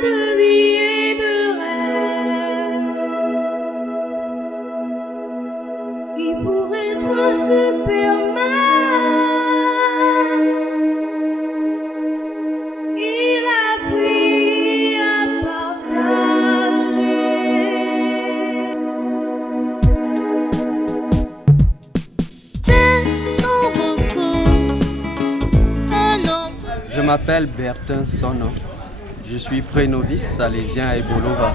de vie et de rêve qui pour être Superman, il a appris à partager. Je m'appelle Bertin Sono. Je suis pré-novice salésien à Ebolova.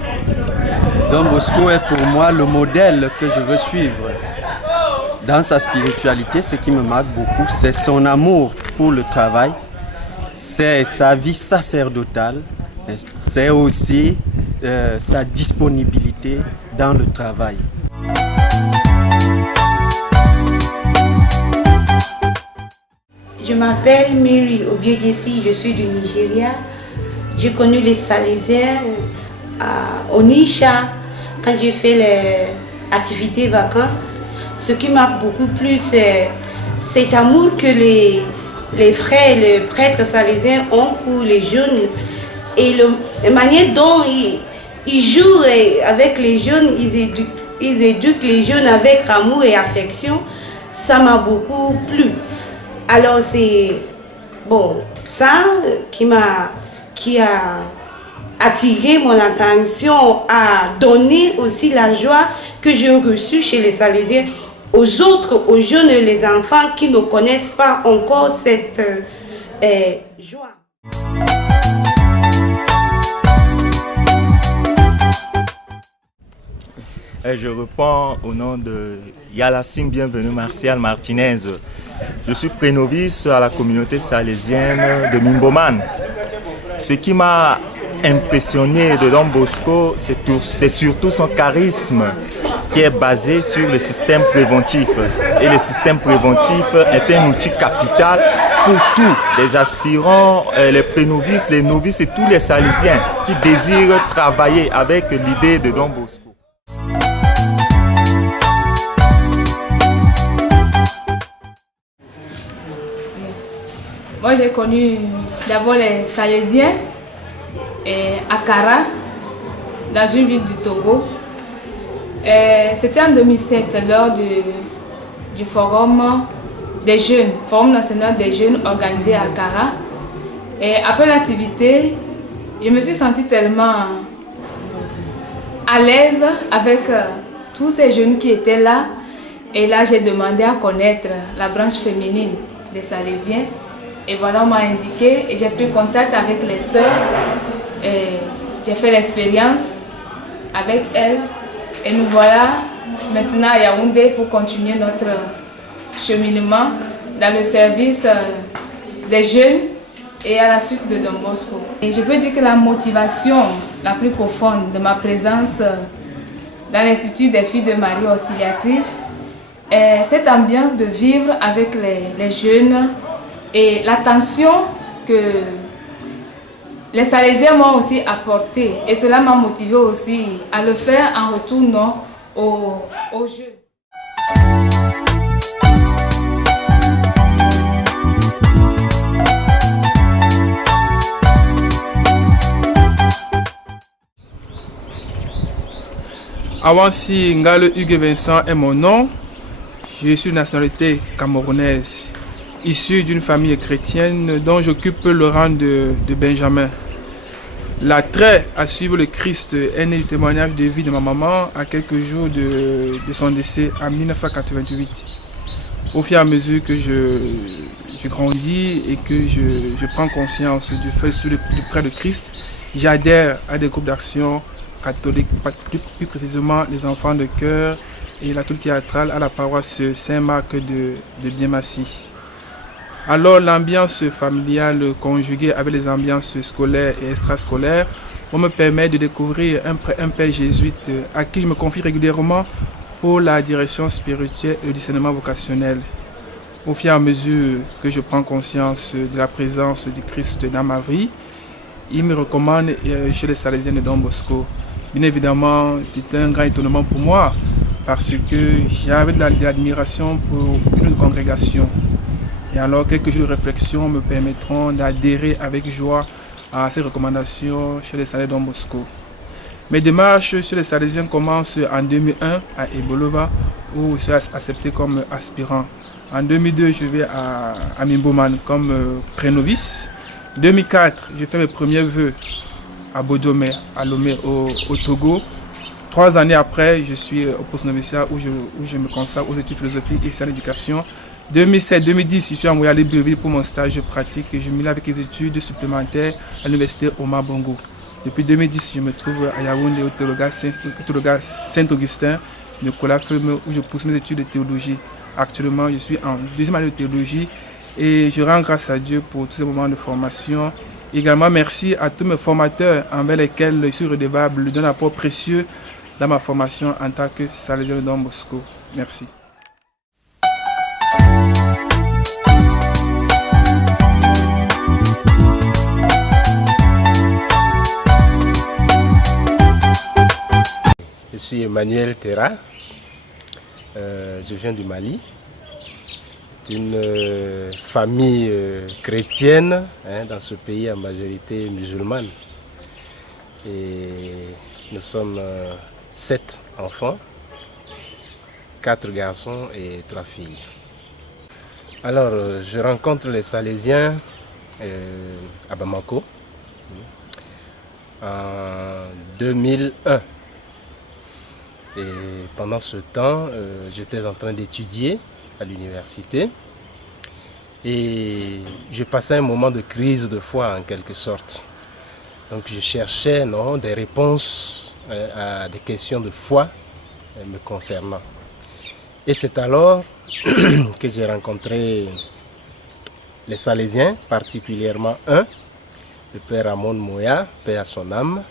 Don Bosco est pour moi le modèle que je veux suivre. Dans sa spiritualité, ce qui me marque beaucoup, c'est son amour pour le travail, c'est sa vie sacerdotale, c'est aussi sa disponibilité dans le travail. Je m'appelle Mary Obiegesi, je suis du Nigeria. J'ai connu les Salésiens à Onitsha quand j'ai fait les activités vacances. Ce qui m'a beaucoup plu, c'est cet amour que les frères et les prêtres salésiens ont pour les jeunes et la manière dont ils jouent avec les jeunes, ils éduquent les jeunes avec amour et affection. Ça m'a beaucoup plu. Alors c'est ça qui a attiré mon attention à donner aussi la joie que j'ai reçue chez les Salésiens aux autres, aux jeunes et les enfants qui ne connaissent pas encore cette joie. Je réponds au nom de Yalassim Bienvenue Martial Martinez. Je suis pré-novice à la communauté salésienne de Mimboman. Ce qui m'a impressionné de Don Bosco, c'est surtout son charisme qui est basé sur le système préventif. Et le système préventif est un outil capital pour tous les aspirants, les pré-novices, les novices et tous les salésiens qui désirent travailler avec l'idée de Don Bosco. Moi, j'ai connu d'abord les Salésiens à Kara, dans une ville du Togo. C'était en 2007, lors du forum des jeunes, Forum national des jeunes organisé à Kara. Et après l'activité, je me suis sentie tellement à l'aise avec tous ces jeunes qui étaient là. Et là, j'ai demandé à connaître la branche féminine des Salésiens. Et voilà, on m'a indiqué et j'ai pris contact avec les sœurs. J'ai fait l'expérience avec elles. Et nous voilà maintenant à Yaoundé pour continuer notre cheminement dans le service des jeunes et à la suite de Don Bosco. Et je peux dire que la motivation la plus profonde de ma présence dans l'Institut des filles de Marie Auxiliatrice est cette ambiance de vivre avec les jeunes et l'attention que les Salésiens m'ont aussi apporté. Et cela m'a motivé aussi à le faire en retournant aux jeunes. Awansi Ngale Hugues Vincent est mon nom. Je suis de nationalité camerounaise, issu d'une famille chrétienne dont j'occupe le rang de Benjamin. L'attrait à suivre le Christ est né du témoignage de vie de ma maman à quelques jours de son décès en 1988. Au fur et à mesure que je grandis et que je prends conscience du fait de près de Christ, j'adhère à des groupes d'action catholiques, plus précisément les enfants de cœur et la troupe théâtrale à la paroisse Saint-Marc de Biémassi. Alors l'ambiance familiale conjuguée avec les ambiances scolaires et extrascolaires me permet de découvrir un père jésuite à qui je me confie régulièrement pour la direction spirituelle et le discernement vocationnel. Au fur et à mesure que je prends conscience de la présence du Christ dans ma vie, il me recommande chez les Salésiens de Don Bosco. Bien évidemment, c'est un grand étonnement pour moi parce que j'avais de l'admiration pour une autre congrégation. Et alors, quelques jours de réflexion me permettront d'adhérer avec joie à ces recommandations chez les Salésiens Don Bosco. Mes démarches sur les Salésiens commencent en 2001 à Ebolova, où je suis accepté comme aspirant. En 2002, je vais à Mimboman comme pré-novice. En 2004, je fais mes premiers vœux à Bodjomé, à Lomé, au Togo. 3 années après, je suis au post-noviciat où je me consacre aux études philosophiques et à l'éducation. 2007-2010, je suis envoyé à Libreville pour mon stage pratique et je me mets avec les études supplémentaires à l'université Omar Bongo. Depuis 2010, je me trouve à Yaoundé, au Théologat Saint-Augustin, Nicolas Feume, où je pousse mes études de théologie. Actuellement, je suis en 2e année de théologie et je rends grâce à Dieu pour tous ces moments de formation. Également, merci à tous mes formateurs envers lesquels je suis redevable d'un apport précieux dans ma formation en tant que Salésien Don Bosco. Merci. Je suis Emmanuel Terra, je viens du Mali, d'une famille chrétienne dans ce pays à majorité musulmane. Et nous sommes 7 enfants, 4 garçons et 3 filles. Alors, je rencontre les Salésiens à Bamako en 2001. Et pendant ce temps, j'étais en train d'étudier à l'université et je passais un moment de crise de foi en quelque sorte. Donc je cherchais des réponses à des questions de foi me concernant. Et c'est alors que j'ai rencontré les Salésiens, particulièrement un, le père Ramon Moya, paix à son âme,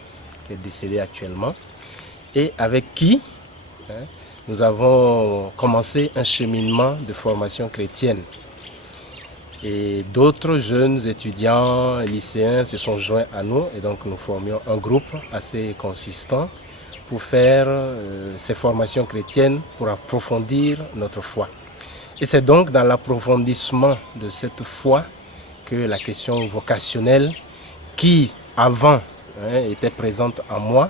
qui est décédé actuellement, et avec qui nous avons commencé un cheminement de formation chrétienne. Et d'autres jeunes étudiants, lycéens se sont joints à nous et donc nous formions un groupe assez consistant pour faire ces formations chrétiennes, pour approfondir notre foi. Et c'est donc dans l'approfondissement de cette foi que la question vocationnelle, qui avant était présente en moi,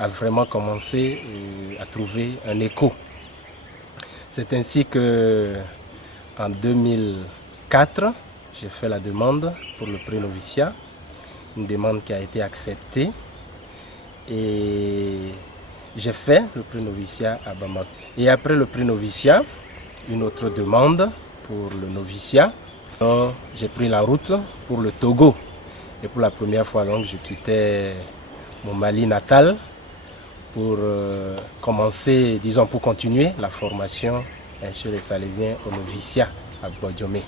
a vraiment commencé à trouver un écho. C'est ainsi que en 2004, j'ai fait la demande pour le pré-noviciat, une demande qui a été acceptée et j'ai fait le pré-noviciat à Bamako. Et après le pré-noviciat, une autre demande pour le noviciat. Alors, j'ai pris la route pour le Togo et pour la première fois donc je quittais mon Mali natal pour commencer, disons pour continuer la formation chez les Salésiens au noviciat à Bodjomé.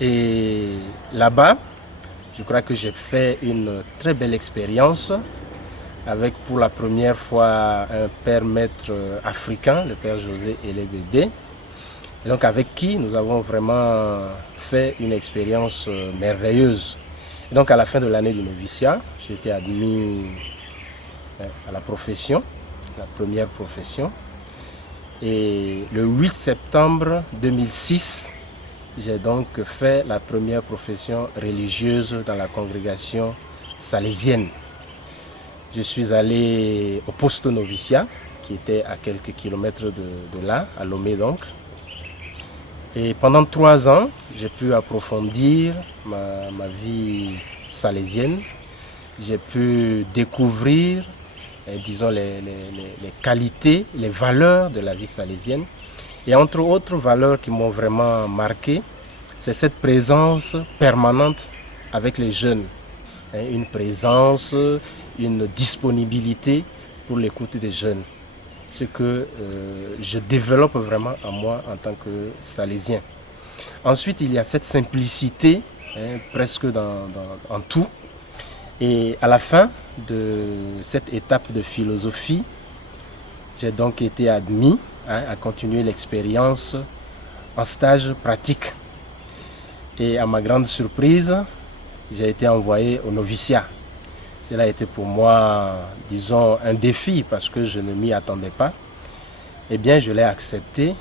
Et là-bas, je crois que j'ai fait une très belle expérience avec pour la première fois un père maître africain, le père José Elebede, donc avec qui nous avons vraiment fait une expérience merveilleuse. Et donc à la fin de l'année du noviciat, j'ai été admis à la profession, la première profession. Et le 8 septembre 2006, j'ai donc fait la première profession religieuse dans la congrégation salésienne. Je suis allé au poste noviciat, qui était à quelques kilomètres de là, à Lomé donc. Et pendant 3 ans, j'ai pu approfondir ma vie salésienne. J'ai pu découvrir disons les qualités, les valeurs de la vie salésienne. Et entre autres valeurs qui m'ont vraiment marqué, c'est cette présence permanente avec les jeunes. Une présence, une disponibilité pour l'écoute des jeunes. Ce que je développe vraiment en moi en tant que salésien. Ensuite, il y a cette simplicité, presque en tout. Et à la fin de cette étape de philosophie, j'ai donc été admis à continuer l'expérience en stage pratique. Et à ma grande surprise, j'ai été envoyé au noviciat. Cela a été pour moi, disons, un défi parce que je ne m'y attendais pas. Eh bien, je l'ai accepté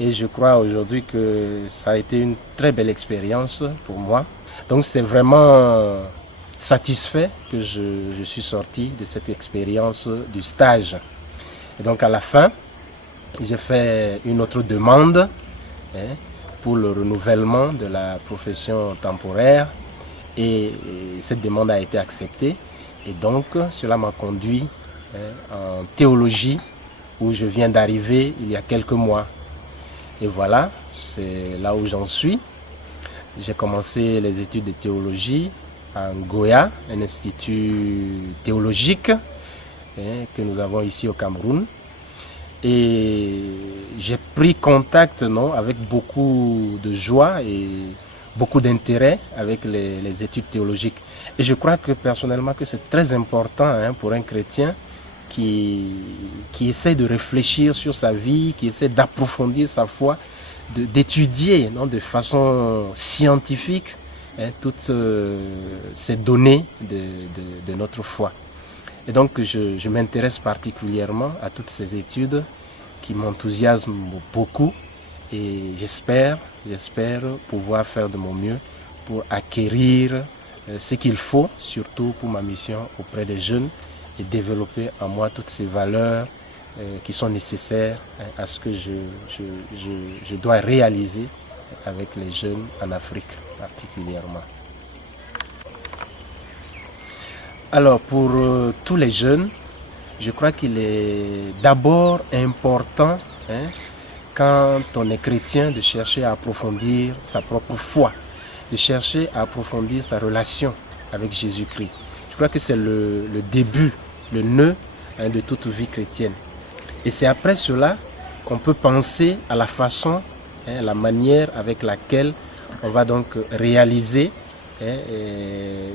et je crois aujourd'hui que ça a été une très belle expérience pour moi. Donc c'est vraiment satisfait que je suis sorti de cette expérience du stage. Et donc à la fin, j'ai fait une autre demande pour le renouvellement de la profession temporaire et cette demande a été acceptée. Et donc cela m'a conduit en théologie où je viens d'arriver il y a quelques mois. Et voilà, c'est là où j'en suis. J'ai commencé les études de théologie à Ngoya, un institut théologique que nous avons ici au Cameroun. Et j'ai pris contact avec beaucoup de joie et beaucoup d'intérêt avec les études théologiques. Et je crois que personnellement que c'est très important pour un chrétien qui essaie de réfléchir sur sa vie, qui essaie d'approfondir sa foi, d'étudier de façon scientifique toutes ces données de notre foi. Et donc je m'intéresse particulièrement à toutes ces études qui m'enthousiasment beaucoup et j'espère pouvoir faire de mon mieux pour acquérir ce qu'il faut, surtout pour ma mission auprès des jeunes et développer en moi toutes ces valeurs qui sont nécessaires à ce que je dois réaliser avec les jeunes en Afrique particulièrement. Alors pour tous les jeunes, je crois qu'il est d'abord important quand on est chrétien de chercher à approfondir sa propre foi, de chercher à approfondir sa relation avec Jésus-Christ. Je crois que c'est le début, le nœud de toute vie chrétienne. Et c'est après cela qu'on peut penser à la façon, la manière avec laquelle on va donc réaliser,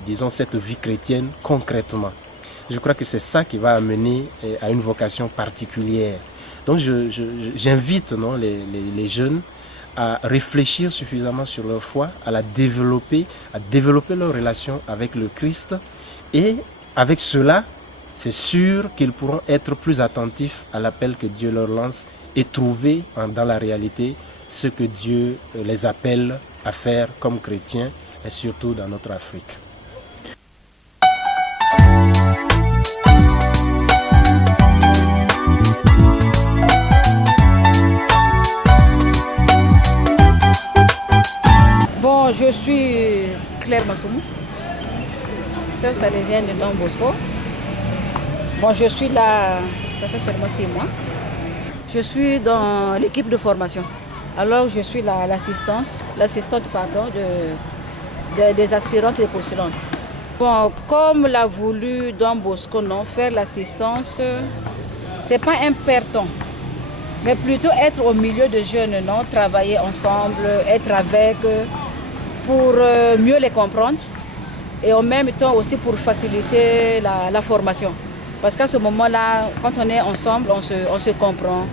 disons, cette vie chrétienne concrètement. Je crois que c'est ça qui va amener à une vocation particulière. Donc j'invite les jeunes à réfléchir suffisamment sur leur foi, à la développer, à développer leur relation avec le Christ. Et avec cela, c'est sûr qu'ils pourront être plus attentifs à l'appel que Dieu leur lance et trouver dans la réalité ce que Dieu les appelle à faire comme chrétiens et surtout dans notre Afrique. Bon, je suis Claire Massoumou, sœur salésienne de Don Bosco. Bon, je suis là, ça fait seulement 6 mois. Je suis dans l'équipe de formation. Alors, je suis l'assistante des aspirantes et des postulantes. Bon, comme l'a voulu Don Bosco, faire l'assistance, c'est pas un père-temps, mais plutôt être au milieu de jeunes, travailler ensemble, être avec eux pour mieux les comprendre et en même temps aussi pour faciliter la formation. Parce qu'à ce moment-là, quand on est ensemble, on se comprend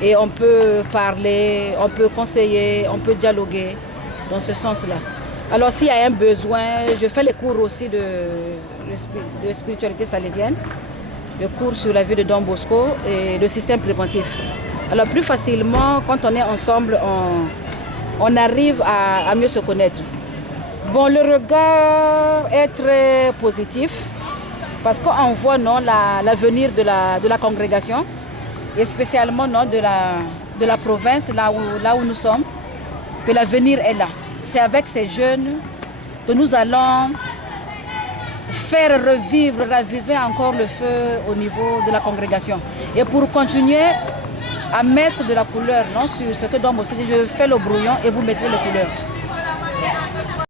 et on peut parler, on peut conseiller, on peut dialoguer dans ce sens-là. Alors s'il y a un besoin, je fais les cours aussi de spiritualité salésienne, le cours sur la vie de Don Bosco et le système préventif. Alors plus facilement, quand on est ensemble, on arrive à mieux se connaître. Bon, le regard est très positif parce qu'on voit l'avenir de la congrégation et spécialement de la province, là où nous sommes, que l'avenir est là. C'est avec ces jeunes que nous allons faire raviver encore le feu au niveau de la congrégation. Et pour continuer à mettre de la couleur sur ce que Don Bosco dit, je fais le brouillon et vous mettrez les couleurs.